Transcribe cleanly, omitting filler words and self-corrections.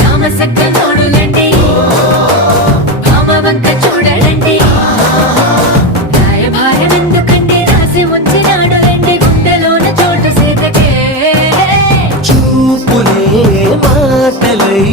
రామసక్క నోడులండి భామవంక చూడలండి రాయభారం ఎందుకండి రాసి ఉంచినాడు రండి గుండెలోన చోటు సీతకే చూపులే మాటలై